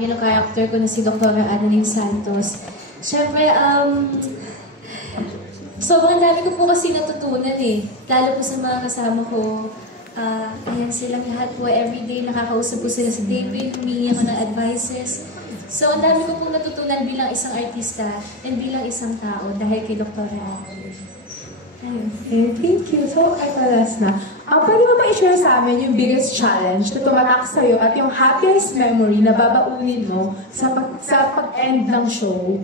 Yung character ko na si Dr. Annalyn Santos. Siyempre, sobrang dami ko po kasi natutunan eh. Lalo po sa mga kasama ko. Ayan silang lahat po. Everyday nakakausap po sila sa David. Humingi ako ng advices. So, ang dami ko po natutunan bilang isang artista and bilang isang tao dahil kay Dr. Annalyn. Okay, thank you. So, ito last na. Pwede mo ma-share sa amin yung biggest challenge na tumatak sa'yo at yung happiest memory na babaunin mo sa pag-end ng show?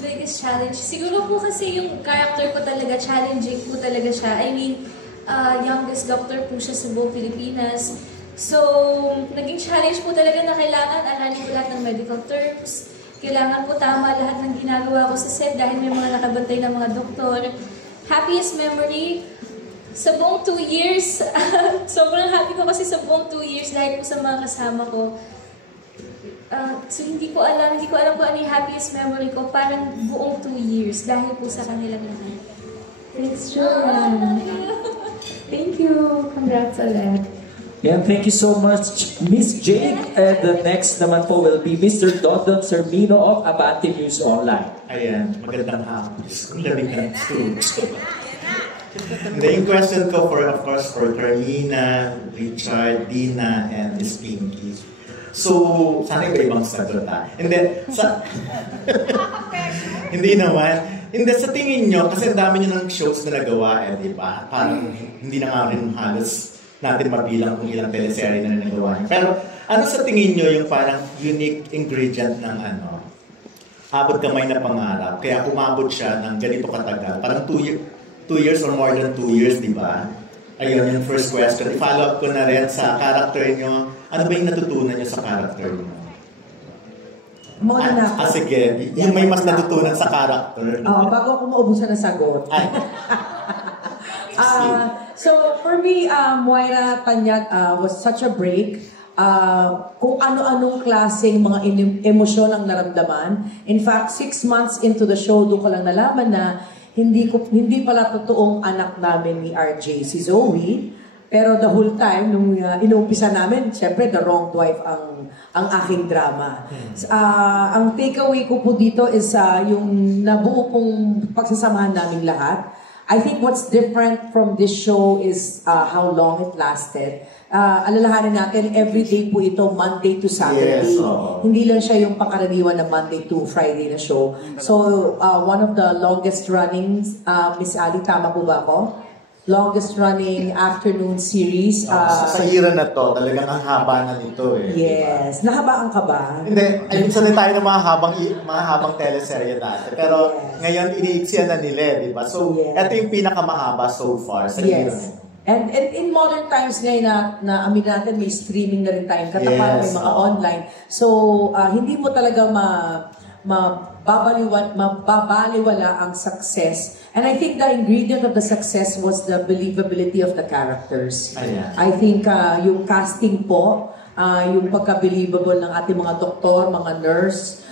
Biggest challenge. Siguro po kasi yung character ko talaga, challenging po talaga siya. I mean, youngest doctor po siya sa buong Pilipinas. So, naging challenge po talaga na kailangan aralin ko lahat ng medical terms. Kailangan po tama lahat ng ginagawa ko sa set dahil may mga nakabantay na mga doktor. Happiest memory, sa buong 2 years, sobrang happy ko kasi sa buong 2 years dahil po sa mga kasama ko. So hindi ko alam kung ano yung happiest memory ko, parang buong 2 years dahil po sa kanilang lahat. Thanks, Joanne. Thank you. Congrats ulit. Yeah, thank you so much, Miss Jade. And the next naman po will be Mr. Dodon Sermino of Abante News Online. Ayan, magandang hapon. Labing ng yung question ko, of course, for Carmina, Richard, Dina, and Miss Pinky. So, sana iba-ibang sagot And then, hindi naman. Hindi, sa tingin nyo, kasi ang dami nyo ng shows na nagawa, di ba? Parang hindi na nga rin halos natin mabilang kung ilang teleserye na nagawa niyo. Pero ano sa tingin nyo yung parang unique ingredient ng abot kamay na pangarap? Kaya umabot siya ng ganito katagal. Parang 2 years or more than 2 years, di ba? Ayun yung first question. I-follow up ko na rin sa character nyo. Ano ba yung natutunan nyo sa character nyo? Sige. Yung may mas natutunan sa character. Bago ako maubusan ng sagot. So for me, Moira Tanyag was such a break. Kung ano-anong klaseng mga emosyon ang naramdaman. In fact, 6 months into the show, doon ko lang nalaman na hindi pala totoong anak namin ni RJ, si Zoe. Pero the whole time, nung inuumpisa namin, syempre, The Wronged Wife ang aking drama. Ang takeaway ko po dito is yung nabuo pong pagsasamahan namin lahat. I think what's different from this show is how long it lasted. Alalahanin natin, everyday po ito, Monday to Saturday. Yes, hindi lang siya yung pangkaraniwan na Monday to Friday na show. So, one of the longest running, Miss Ali, tama po ba ako? Longest running afternoon series. Sa hira na to, talagang ang haba na nito eh. Yes. Diba? Nahabaan ka ba? Hindi. Ayun tayo ng mga habang teleserye dati. Pero ngayon, iniiksiyan na nila, di ba? So, ito yung pinakamahaba so far sa hira. And in modern times ngayon na amin natin, may streaming na rin tayong katapat, may mga online. So, hindi mo talaga mababaliwala ang success. And I think the ingredient of the success was the believability of the characters. I think yung casting po, yung pagka-believable ng ating mga doktor, mga nurse,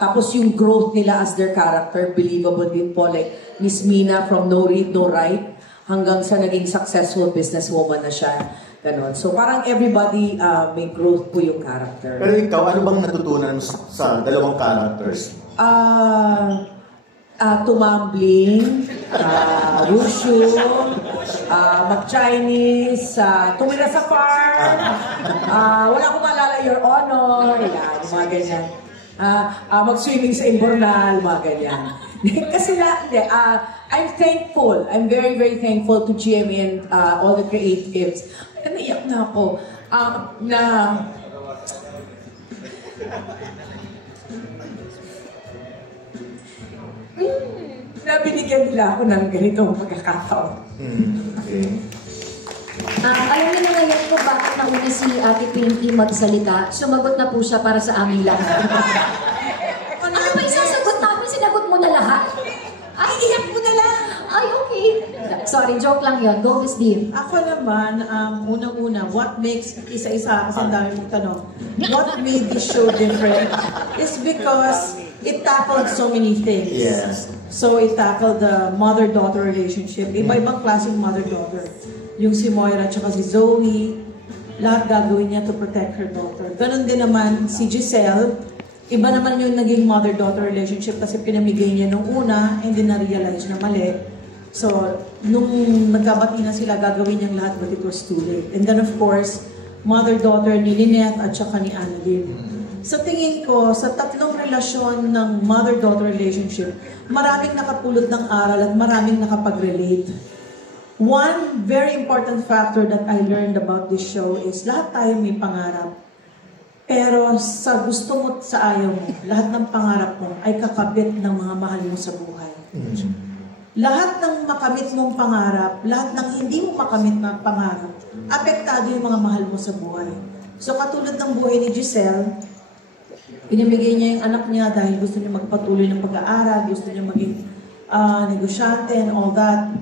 tapos yung growth nila as their character, believable din po. Like Miss Mina from No Read, No Write, hanggang sa naging successful businesswoman na siya. Ganon. So parang everybody may growth po yung character. Pero ikaw, ano bang natutunan mo sa dalawang characters? Tumambling, wushu, mag-Chinese, tumira sa farm, wala akong maalala, Your Honor, yung mga ganyan. Mag-swimming sa Imbornal, mga ganyan. Kasi I'm thankful, I'm very, very thankful to GMA and all the creatives. Naiyak na ako na binigyan nila ako ng ganitong pagkakataon. Okay. Alam niyo na ngayon kung bakit nauna si Ate Pinky magsalita. Sumagot na po siya para sa aming lahat. Ano ba isasagot namin? Sinagot mo na lahat? Ay, iyak mo na lang. Ay, okay. Sorry, joke lang yun. Go, Miss Dean. Ako naman, unang-una, what makes, isa-isa, kasi ang dami mong tanong, what made this show different is because it tackled so many things. Yes. So it tackled the mother-daughter relationship. Iba-ibang klaseng mother-daughter. Yung si Moira at si Zoe, lahat gagawin niya to protect her daughter. Ganon din naman si Giselle. Iba naman yung naging mother-daughter relationship kasi pinamigay niya nung una and then na-realize na mali. So, nung nagkabati na sila, gagawin niyang lahat but it was too late. And then of course, mother-daughter ni Lynette at saka ni Annalyn. Sa tingin ko, sa tatlong relasyon ng mother-daughter relationship, maraming nakapulot ng aral at maraming nakapag-relate. One very important factor that I learned about this show is lahat tayo may pangarap. Pero sa gusto mo at sa ayaw mo, lahat ng pangarap mo ay kakabit ng mga mahal mo sa buhay. Lahat ng makamit mong pangarap, lahat ng hindi mo makamit na pangarap, apektado yung mga mahal mo sa buhay. So katulad ng buhay ni Giselle, pinamigay niya yung anak niya dahil gusto niya magpatuloy ng pag-aaral, gusto niya maging negosyante and all that.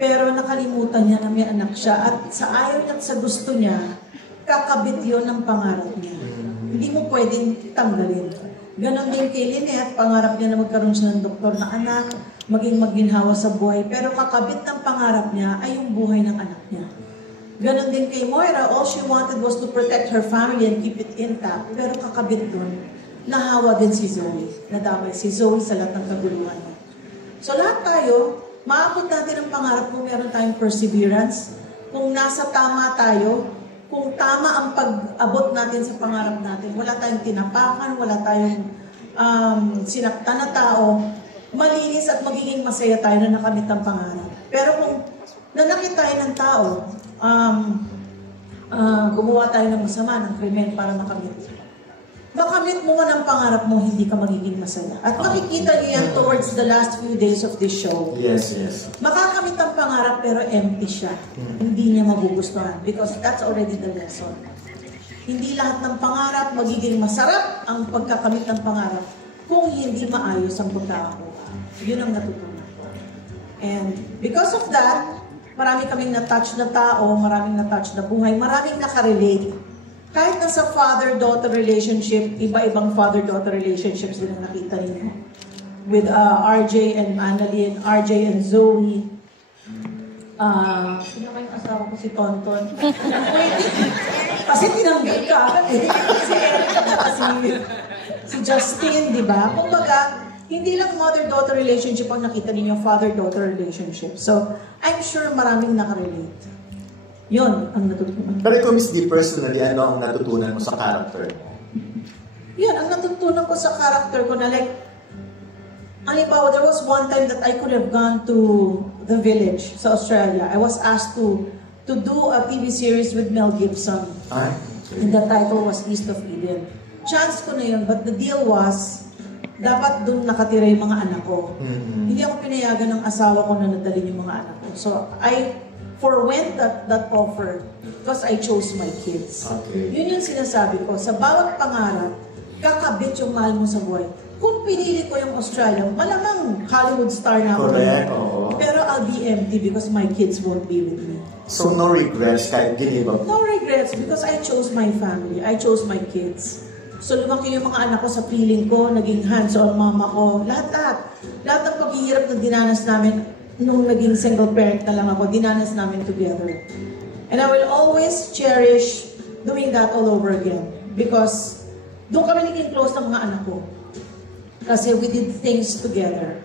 Pero nakalimutan niya na may anak siya at sa ayaw niya at sa gusto niya, kakabit yun ng pangarap niya. Hindi mo pwedeng tanggalin. Ganon din kay Lynette, pangarap niya na magkaroon siya ng doktor na anak, maging maginhawa sa buhay, pero kakabit ng pangarap niya ay yung buhay ng anak niya. Ganon din kay Moira, all she wanted was to protect her family and keep it intact, pero kakabit doon, nahawa din si Zoe, nadamay si Zoe sa lahat ng kaguluhan niya. So lahat tayo, maabot natin ang pangarap kung meron tayong perseverance, kung nasa tama tayo, kung tama ang pag-abot natin sa pangarap natin, wala tayong tinapakan, wala tayong sinaktan na tao, malinis at magiging masaya tayo na nakamit ang pangarap. Pero kung nanakit tayo ng tao, gumawa tayo ng masama, ng krimen para makamit mo man ang pangarap mo, hindi ka magiging masaya. At makikita niyo yan towards the last few days of this show. Yes, yes. Makakamit ang pangarap pero empty siya. Hindi niya magugustuhan because that's already the lesson. Hindi lahat ng pangarap magiging masarap ang pagkakamit ng pangarap kung hindi maayos ang pagkakakuha. Yun ang natutunan ko. And because of that, marami kaming na-touch na tao, maraming na-touch na buhay, maraming nakarelate. Kahit nasa father-daughter relationship, iba-ibang father-daughter relationships din ang nakita ninyo. With RJ and Annalyn, RJ and Zoe. Sino kayong asawa ko si Tonton? Kasi tinanggap ka agad eh. Si Eric at si Justin, di ba? Kumbaga, hindi lang mother-daughter relationship ang nakita ninyo, father-daughter relationship. So, I'm sure maraming nakarelate. Yun ang natutunan. Pero ikaw, Miss D, personally, ano ang natutunan mo sa character mo? Yun, ang natutunan ko sa character ko na like, halimbawa, there was one time that I could have gone to the village sa Australia. I was asked to do a TV series with Mel Gibson. Ay, okay. And the title was East of Eden. Chance ko na yun, but the deal was, dapat doon nakatira yung mga anak ko. Hindi ako pinayagan ng asawa ko na nadalhin yung mga anak ko. So, I forwent that offer because I chose my kids. Okay. Yun yung sinasabi ko. Sa bawat pangarap, kakabit yung mahal mo sa buhay. Kung pinili ko yung Australia, malamang Hollywood star na ako. Correct, oo. Pero I'll be empty because my kids won't be with me. So no regrets kahit give up? No regrets because I chose my family. I chose my kids. So lumaki yung mga anak ko sa feeling ko, naging hands-on mama ko, lahat-lahat. Lahat ng paghihirap na dinanas namin, nung naging single parent na lang ako, dinanas namin together. And I will always cherish doing that all over again. Because doon kami naging close ng mga anak ko. Kasi we did things together.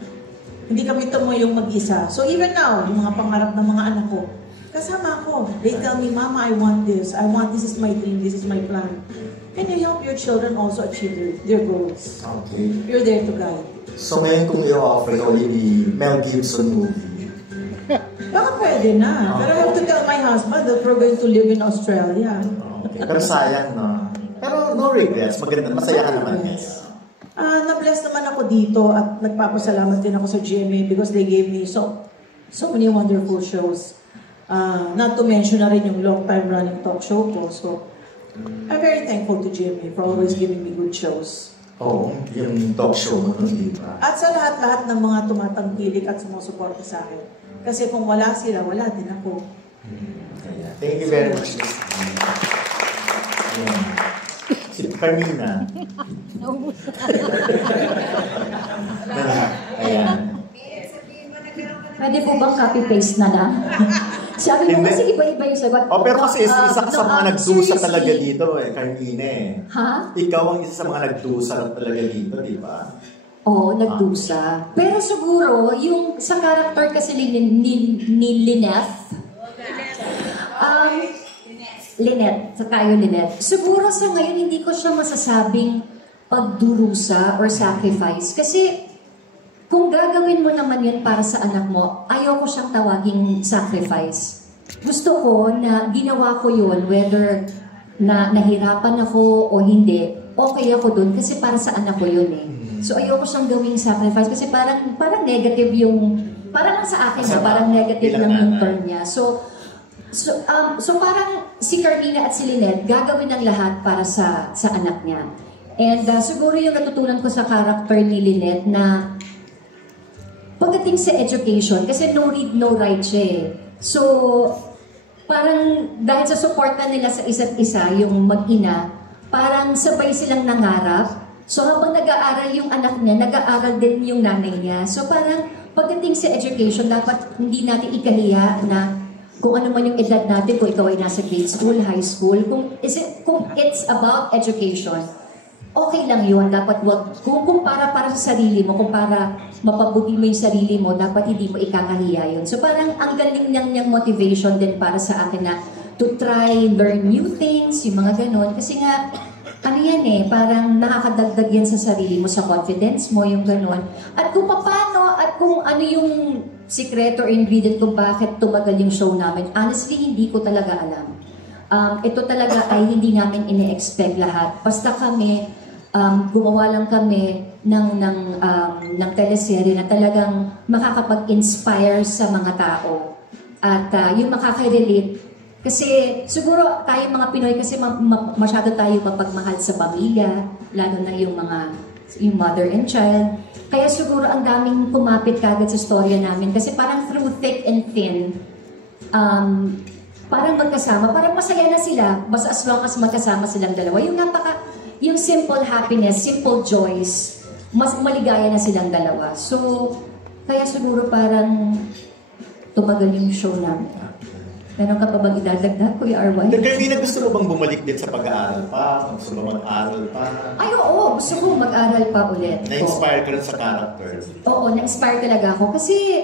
Hindi kami yung mag-isa. So even now, yung mga pangarap ng mga anak ko, kasama ako. They tell me, Mama, I want this. This is my dream. This is my plan. And you help your children also achieve their goals. Okay. You're there to guide. So ngayon kung i-offer ko yung Mel Gibson movie. Baka pwede na. Pero I have to tell my husband that we're going to live in Australia. Okay. Pero sayang, no? Pero no regrets. Maganda. Masaya ka naman, guys. Na-bless naman ako dito at nagpapasalamat din ako sa GMA because they gave me so many wonderful shows. Not to mention na rin yung long-time running talk show ko. So, I'm very thankful to GMA for always giving me good shows. Oo, yung talk show mo, di ba? At sa lahat-lahat ng mga tumatangkilik at sumusuporta sa akin. Kasi kung wala sila, wala din ako. Thank you very much. Si Carmina. Pwede po bang copy-paste na lang? Sabi mo Hindi. kasi iba-iba yung sagot. Oh, pero kasi isa ka sa mga nagdusa seriously. talaga dito Carmine. Ha? Ikaw ang isa sa mga nagdusa talaga dito, di ba? Oo, nagdusa. Pero siguro, yung sa character kasi ni Lynette, Lynette, sa tayo Lynette, siguro sa ngayon hindi ko siya masasabing pagdurusa or sacrifice. Kasi kung gagawin mo naman yun para sa anak mo, ayaw ko siyang tawaging sacrifice. Gusto ko na ginawa ko yun, whether na nahirapan ako o hindi, okay ako dun kasi para sa anak ko yun eh. So ayoko siyang gawing sacrifice kasi parang negative yung, parang lang sa akin, parang negative lang yung term niya. So parang si Carmina at si Lynette gagawin ng lahat para sa anak niya. And siguro yung natutunan ko sa character ni Lynette na pagdating sa education, kasi no read, no write siya eh. So, parang dahil sa support na nila sa isa't isa, yung mag-ina, parang sabay silang nangarap. So, habang nag-aaral yung anak niya, nag-aaral din yung nanay niya. So, parang pagdating sa education, dapat hindi natin ikahiya na kung ano man yung edad natin, kung ikaw ay nasa grade school, high school, kung it's about education, okay lang yun. Dapat kung para sa sarili mo, kung para mapabuti mo yung sarili mo, dapat hindi mo ikakahiya yun. So parang ang galing niyang motivation din para sa akin na to try, learn new things, yung mga ganon. Kasi nga, ano yan eh, parang nakakadagdag yan sa sarili mo, sa confidence mo, yung ganon. At kung paano, at kung ano yung secret or ingredient kung bakit tumagal yung show namin, honestly, hindi ko talaga alam. Ito talaga ay hindi namin ine-expect lahat. Basta kami, gumawa lang kami ng teleserye na talagang makakapag-inspire sa mga tao. At yung makaka-relate. Kasi siguro tayo mga Pinoy kasi masyado tayo mapagmahal sa pamilya, lalo na yung mother and child. Kaya siguro ang daming kumapit kagad sa storya namin kasi parang through thick and thin, parang magkasama, parang masaya na sila, basta as long as magkasama silang dalawa. Yung simple happiness, simple joys, mas maligaya na silang dalawa. So, kaya siguro parang tumagal yung show namin. Meron ka pa bang idadagdag, Kuya Arwan? Carmina, gusto mo bang bumalik din sa pag-aaral pa? Gusto mo mag-aaral pa? Ay, oo. Gusto ko mag-aral pa ulit. Na-inspire ka rin sa character? Oo, na-inspire talaga ako. Kasi,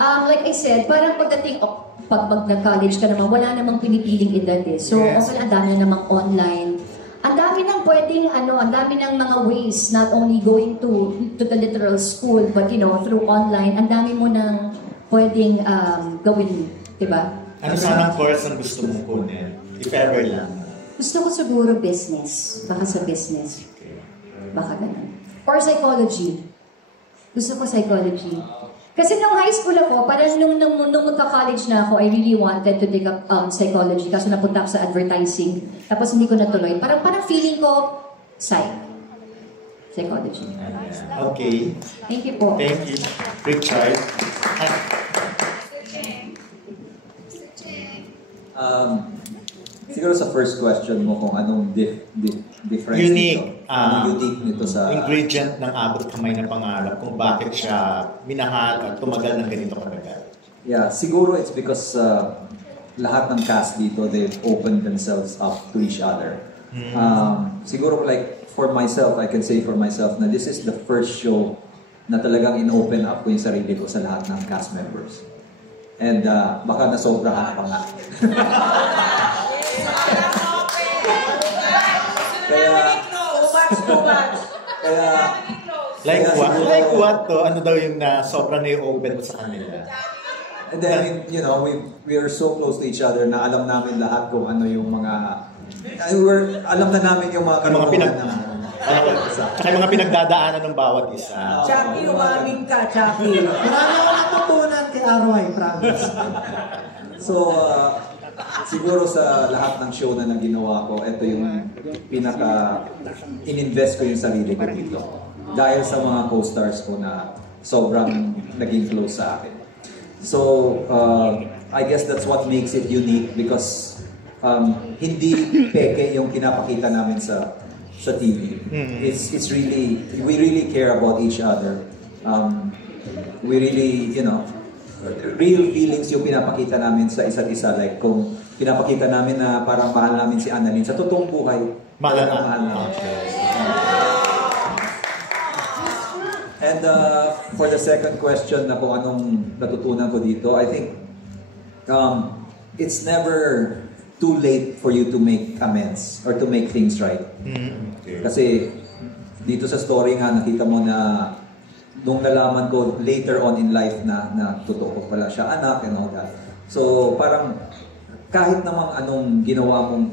like I said, parang pagdating, pag nag-college ka naman, wala namang pinipiling edad eh. So, Yes. okay, ang dami namang online. Ang dami nang pwedeng, ang dami ng mga ways, not only going to the literal school, but through online, ang dami mo nang pwedeng gawin, diba? Ano sanang course ang gusto mong kunin? If ever lang. Gusto ko siguro business. Baka sa business. Baka ganun. Or psychology. Gusto ko psychology. Kasi nung high school ako, parang nung magka-college na ako, I really wanted to take up psychology. Kaso napunta ako sa advertising. Tapos hindi ko natuloy. Parang feeling ko, psychology. Okay. Thank you po. Thank you. Richard. Siguro sa first question mo kung anong difference Unique. nito. Anong unique nito sa... Ingredient ng abot kamay na pangarap kung bakit siya minahal at tumagal ng ganito katagal. Yeah, siguro it's because lahat ng cast dito, they've opened themselves up to each other. Siguro like for myself, I can say for myself na this is the first show na talagang in-open up ko yung sarili ko sa lahat ng cast members. And baka nasobrahan pa nga. Kaya Like what to? Ano daw yung sobrang na-open mo sa kanila? and then, we are so close to each other na alam namin lahat kung ano yung mga... alam na namin yung mga kalukuhan na... Saka yung mga pinagdadaanan ng bawat isa. Chucky, umamin ka, Chucky. Marami akong natutunan kay Arway, promise. So, siguro sa lahat ng show na ginawa ko, ito yung in-invest ko yung sarili ko dito. Dahil sa mga co-stars ko na sobrang naging close sa akin. So, I guess that's what makes it unique because hindi peke yung pinapakita namin sa TV. It's really, we really care about each other. We really, real feelings yung pinapakita namin sa isa't isa. Like kung pinapakita namin na parang mahal namin si Annalyn, sa totoong buhay, Mahal namin. And for the second question na kung anong natutunan ko dito, I think it's never too late for you to make amends or to make things right. Kasi dito sa story nga, nakita mo na nung nalaman ko later on in life na totoo pala siya anak and all that. So parang kahit namang anong ginawa mong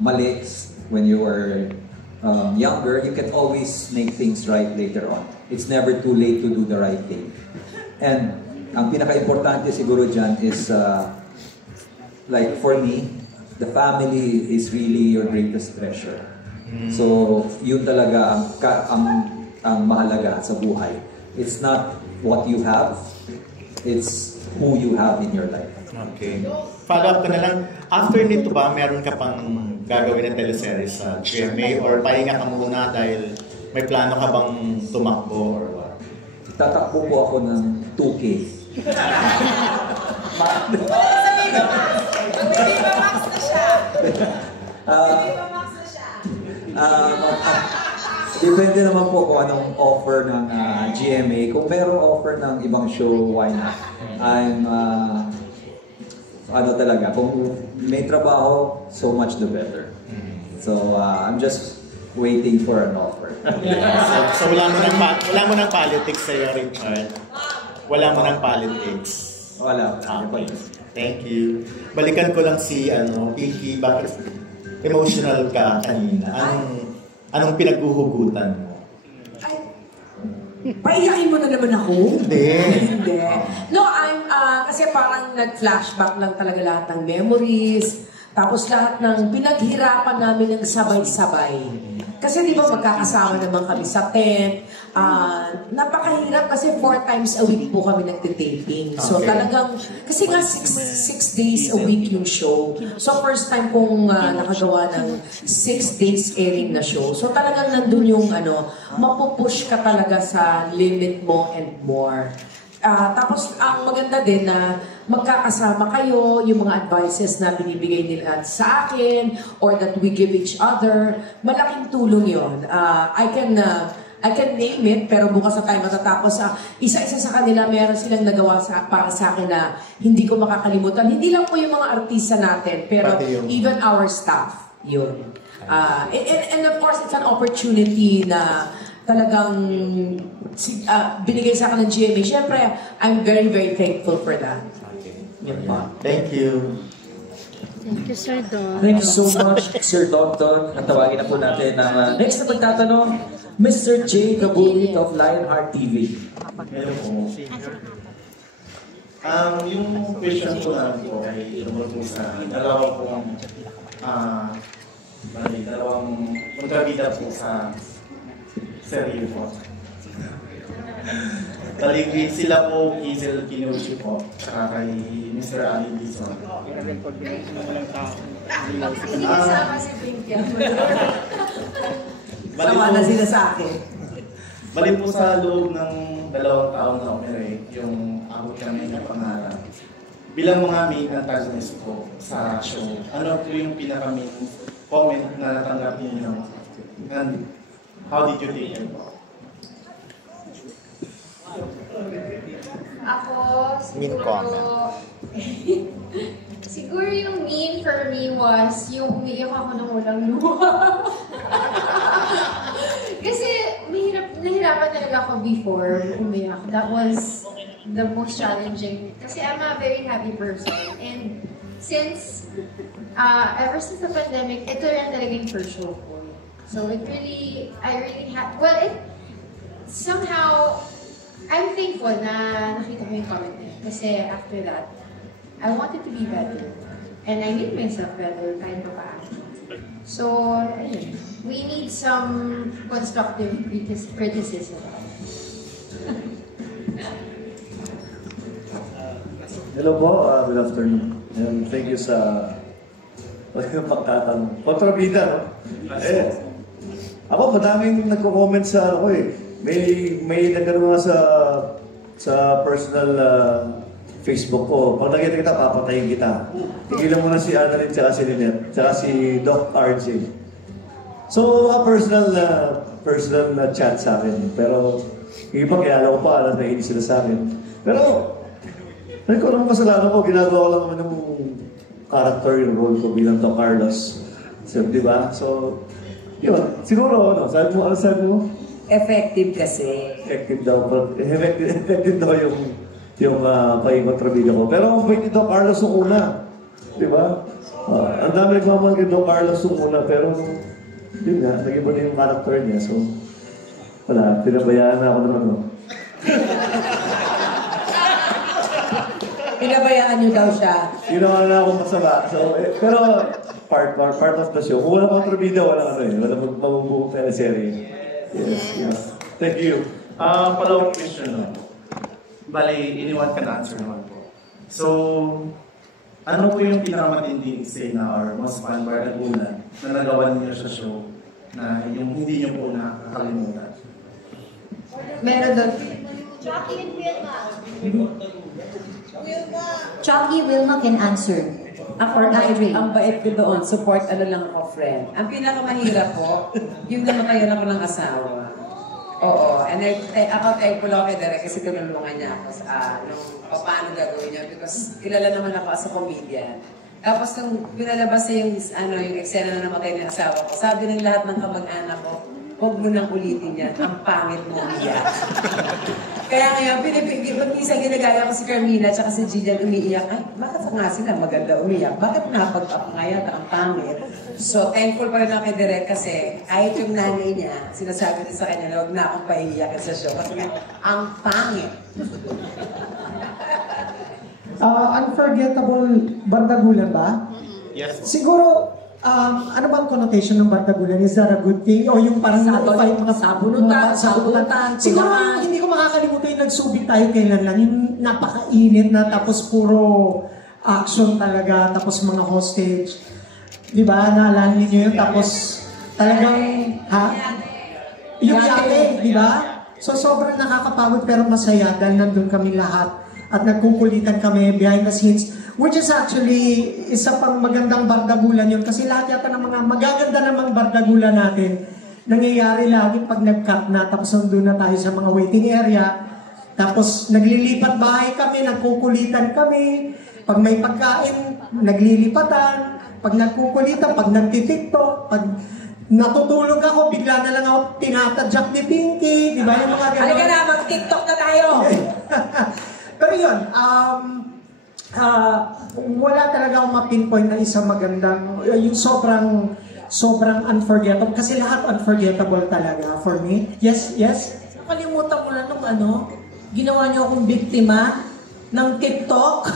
mali when you were younger, you can always make things right later on. It's never too late to do the right thing. And ang pinaka-importante siguro dyan is like for me, the family is really your greatest treasure. So, yun talaga ang mahalaga sa buhay. It's not what you have, it's who you have in your life. Okay. Follow up ko na lang, after nito ba, meron ka pang gagawin na teleseries sa GMA or pahinga ka muna dahil may plano ka bang tumakbo or what? Tatakbo po ako ng 2K. Depende naman po kung anong offer ng GMA. Kung merong offer ng ibang show, why not? I'm talaga, kung may trabaho, so much the better. So I'm just waiting for an offer. So wala mo ng politics sa'yo, Richard? Wala mo ng politics? Wala. Okay. Thank you. Balikan ko lang si Pinky, bakit emotional ka kanina? Anong pinaghuhugutan mo? Paiyakin mo na naman ako? Hindi. Hindi. No, kasi parang nag-flashback lang talaga lahat ng memories. Tapos lahat ng pinaghirapan namin ng sabay-sabay. Kasi di ba magkakasama naman kami sa tent. Napakahirap kasi 4 times a week po kami nagtitaping. So talagang, kasi nga 6 days a week yung show. So first time kong nakagawa ng 6 days airing na show. So talagang nandun yung mapupush ka talaga sa limit mo and more. Tapos ang maganda din na magkakasama kayo, yung mga advices na binibigay nila sa akin or that we give each other, malaking tulong yon. I can name it, pero bukas na tayo matatapos. Isa-isa sa kanila, meron silang nagawa para sa akin na hindi ko makakalimutan. Hindi lang po yung mga artista natin, pero even our staff, yun. And of course, it's an opportunity na talagang binigay sa akin ng GMA. Siyempre, I'm very, very thankful for that. Thank you. Thank you, Sir Don. Thank you so much, Sir Don. At tawagin na po natin ang next na pagtatanong, Mr. J. Kabulit of Lionheart TV. Hello po. Yung question ko lang po ay tungkol po sa dalawang magkabida po sa serye po. Taligid sila po, Hazel Kinuchi po, saka kay Mr. Ali Dizon. Hindi kasama si Pinky. Sama na sila sa akin. Bali po sa loob ng 2 taon na operate, yung abot kami ng pangarap. Bilang mga main antagonist po sa show, ano po yung pinaka-main comment na natanggap niyo? And how did you take it? Ako, siguro yung meme for me was yung umiiyak ako ng walang luha. Kasi nahirapan talaga ako before umiyak. That was the most challenging. Kasi I'm a very happy person. And since, ever since the pandemic, ito lang talaga yung first show ko. So it really, somehow, I'm thankful na nakita ko yung comment niya. Kasi after that, I wanted to be better. And I made myself better kahit pa paano. So, ayun. We need some constructive criticism. Hello po, good afternoon. And thank you sa pagtatanong. Kontrabida, no? Ako, madaming nagko-comment sa ako eh. May nagano nga sa personal Facebook ko, pag nakita kita, papatayin kita. Tigilan mo na si Annalyn, tsaka si Lynette, tsaka si Doc RJ. So, personal na chat sa akin. Pero, yung iba kilala ko pa, naiinis sila sa akin. Pero, ko lang kasalanan ko, ginagawa ko lang naman ng character, yung role ko bilang Doc Carlos. So, di ba? So, yun. Siguro, ano sabi mo? Effective kasi. Effective daw. Effective daw yung paikot-trabida ko. Pero ang bait ni Doc Carlos nung una. Di ba? Ang dami nagmamahal kay Doc Carlos nung una. Pero, yun nga, nag-iba na yung character niya. So, wala. Pinabayaan na ako naman. No? Pinabayaan niyo daw siya. Ginawa na ako masama. So, pero, part of the show. Kung wala pang trabida, wala mabubuong teleserye. Yes. Thank you. Palawang question no? Bali, iniwan ka na answer naman po. So, ano po yung pinakamatinding eksena or most fun bar na una na nagawa niyo sa show na yung hindi niyo po nakakalimutan? Meron doon. Chucky, Wilma can answer. Or Irene. Ang bait ko doon, support lang ako, friend. Ang pinakamahirap po, yung namatayan ako ng asawa. Oo, and ako thankful ako kay Derek kasi tinulungan niya ako sa paano gagawin niya because kilala naman ako as a comedian. Tapos nung pinalabas niya yung eksena na namatay ng asawa ko, sabi ng lahat ng kamag-anak ko, huwag mo nang ulitin yan, ang pangit mo umiyak. Kaya ngayon, minsan ginagaya ko si Carmina at si Gillian umiiyak. Ay, bakit nga sila maganda umiyak? Bakit napag-up nga yata ang pangit? So, thankful pa rin ako kay Direk kasi kahit yung nanay niya, sinasabi din sa kanya na huwag na akong paiiyakan sa show. Kasi ang pangit. Unforgettable bardagulan ba? Yes. Siguro, ano bang connotation ng bardagulan? Is that a good thing? O yung parang fight mga sabunutan? Siguro hindi ko makakalimutan yung nagsubik tayo kailan lang. Yung napakainit na tapos puro action talaga, tapos mga hostage. Di ba? Naalala niyo yun? Tapos talagang, yung yate, di ba? So sobrang nakakapagod pero masaya dahil nandun kami lahat at nagkukulitan kami behind the scenes. Which is actually isa pang magandang bardagulan yun kasi lahat yata ng mga magaganda namang bardagulan natin nangyayari lagi pag nag-cut na tapos nandun na tayo sa mga waiting area tapos naglilipat bahay kami, nagkukulitan kami pag may pagkain, naglilipatan pag nagkukulitan, pag nagtitiktok pag natutulog ako, bigla na lang ako tinatadyak ni Pinky, di ba yung mga gano'n? Halika na, mag-tiktok na tayo! Pero yun, wala talaga akong ma-pinpoint na isang magandang, yung sobrang unforgettable, kasi lahat unforgettable talaga for me. Yes? Kalimutan mo na nung ginawa niyo akong biktima ng TikTok.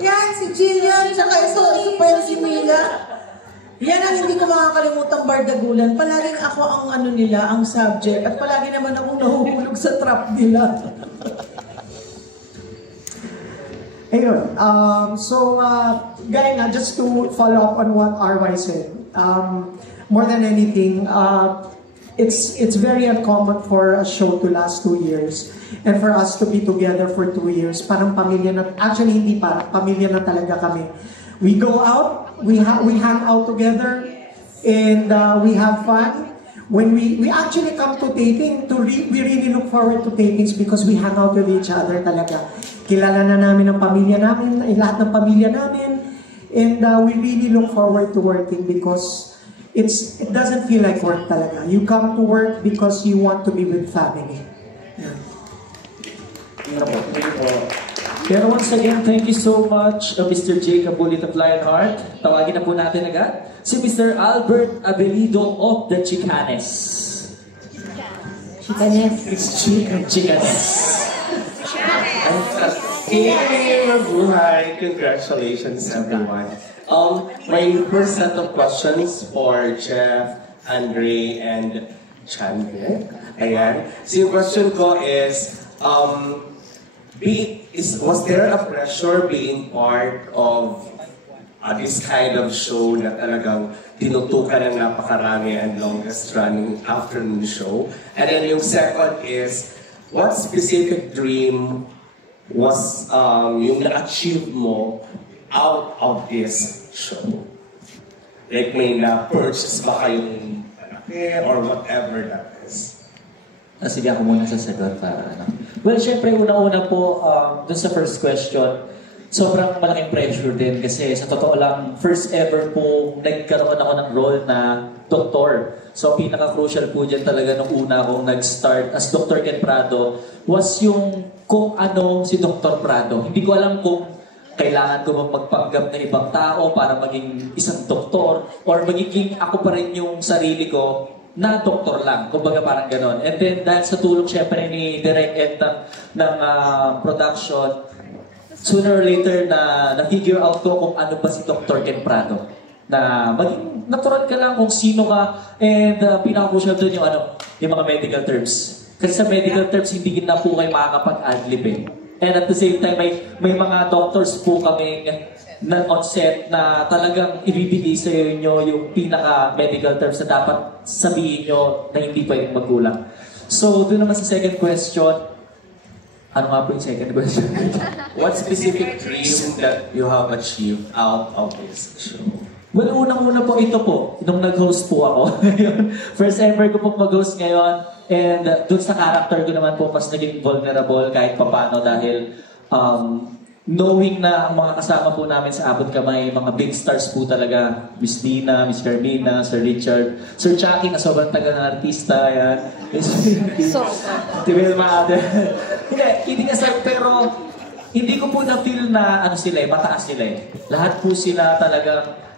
Yan, si Jillian, saka super si Mila. Yan ang hindi ko makakalimutang bardagulan. Palaging ako ang nila, ang subject, at palagi naman akong nahuhulog sa trap nila. Ayun. Gaya nga, just to follow up on what RY said, more than anything, it's very uncommon for a show to last 2 years and for us to be together for 2 years. Parang pamilya na, actually hindi pa, pamilya na talaga kami. We go out, we hang out together, and we have fun. When we actually come to taping, we really look forward to tapings because we hang out with each other talaga. Kilala na namin ang pamilya namin, lahat ng pamilya namin, and we really look forward to working because it doesn't feel like work talaga. You come to work because you want to be with family. Yeah. Pero once again, thank you so much, Mr. Jacob Bullet of Lionheart. Tawagin na po natin agad si Mr. Albert Abelido of the Chicanes. Chicanes. Hi, congratulations everyone. My first set of questions for Jeff, Andre, and Chandler. Ayan. So yung question ko is, was there a pressure being part of this kind of show na talagang tinutukan ng napakarami and longest running afternoon show? And then yung second is, what specific dream was yung na-achieve mo out of this show? Like may na-purchase ba kayong or whatever that is? Sige, ako muna sasagot para ano. Well, syempre, una-una po, dun sa first question, sobrang malaking pressure din kasi sa totoo lang, first ever po nagkaroon ako ng role na doktor. So, pinaka-crucial po dyan talaga nung una akong nag-start as Dr. Ken Prado was yung kung ano si Dr. Prado. Hindi ko alam kung kailangan ko magpanggap na ibang tao para maging isang doktor or magiging ako pa rin yung sarili ko na doktor lang. Kumbaga parang ganon. And then dahil sa tulong syempre ni Direct Ed ng production, sooner or later na-figure out ko kung ano ba si Dr. Ken Prado. Na maging natural ka lang kung sino ka and pinaka-crucial doon yung mga medical terms. Kasi sa medical terms, hindi na po kayo makakapag-adlib eh. And at the same time, may mga doctors po kaming on set na talagang ibibigay sa inyo yung pinaka-medical terms na dapat sabihin nyo na hindi pwedeng magkulang. So, doon naman sa second question, ano nga po yung second question? What specific dream that you have achieved out of this show? Well, unang-una po ito po, nung nag-host po ako. First ever ko po mag-host ngayon. And dun sa character ko naman po, mas naging vulnerable kahit papano dahil knowing na ang mga kasama po namin sa Abot Kamay, mga big stars po talaga. Miss Dina, Miss Carmina, Sir Richard, Sir Chucky na sobrang taga na artista. Yan. Tibilma. Hindi, kidding aside, pero hindi ko po na-feel na sila mataas sila Lahat po sila talagang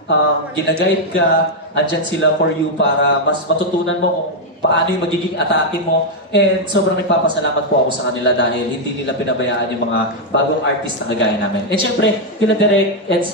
ginaguide ka, andyan sila for you para mas matutunan mo kung paano yung magiging atake mo. And sobrang nagpapasalamat po ako sa kanila dahil hindi nila pinabayaan yung mga bagong artist na kagaya namin. And syempre, kila Direk and